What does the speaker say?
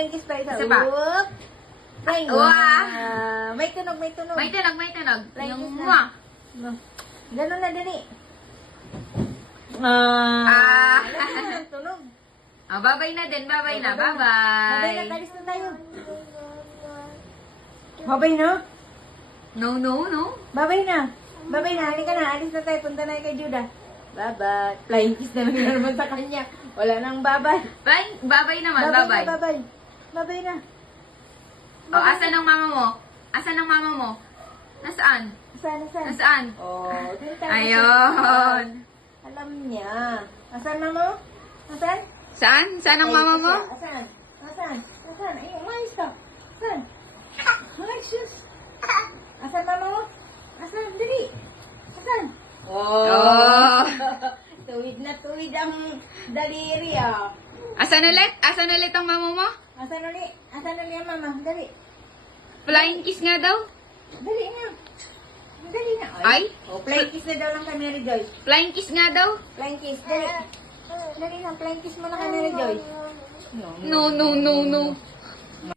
flying kiss pa isa. Isa pa. Whoop. Flying. Wow. May tunog, may tunog. May tunog, may tunog. Flying Yung kiss na. mwah. Ganun na, dali. Ah. Lagyan na ng tunog. Babay na din, babay na. Babay na, Bye-bye. talis na tayo. Babay na? No, no, no. Babay na. Babay na, halika na. Alis na tayo, punta na kay Judah. Bye-bye. Flying kiss na lang na naman sa kanya. Wala nang babay. Bye, babay naman, babay. Babay. Babay na. Oh, asan ang mama mo? Asan ang mama mo? Nasaan? Saan, saan? Nasaan? Oh, dun tayo. Ayun. Alam niya. Asan mama mo? Asan? Saan? Saan ang mama mo? Asan? Asan? Asan? Ay, umayos ka. Asan? Ay, sus. Asan mama mo? Asan? Dali. Asan? Oh. Tuwid na tuwid ang daliri ah. Asan ulit? Asan ulit ang mama mo? Asan ulit? Asan ulit ang mama? Dali. Flying kiss nga daw. Dali na. Dali na. Ay? Oh, flying kiss na daw lang kay Mary Joy. Flying kiss nga daw. Flying kiss. Dali. Dali na. Flying kiss mo na kay Mary Joy. No, no, no, no.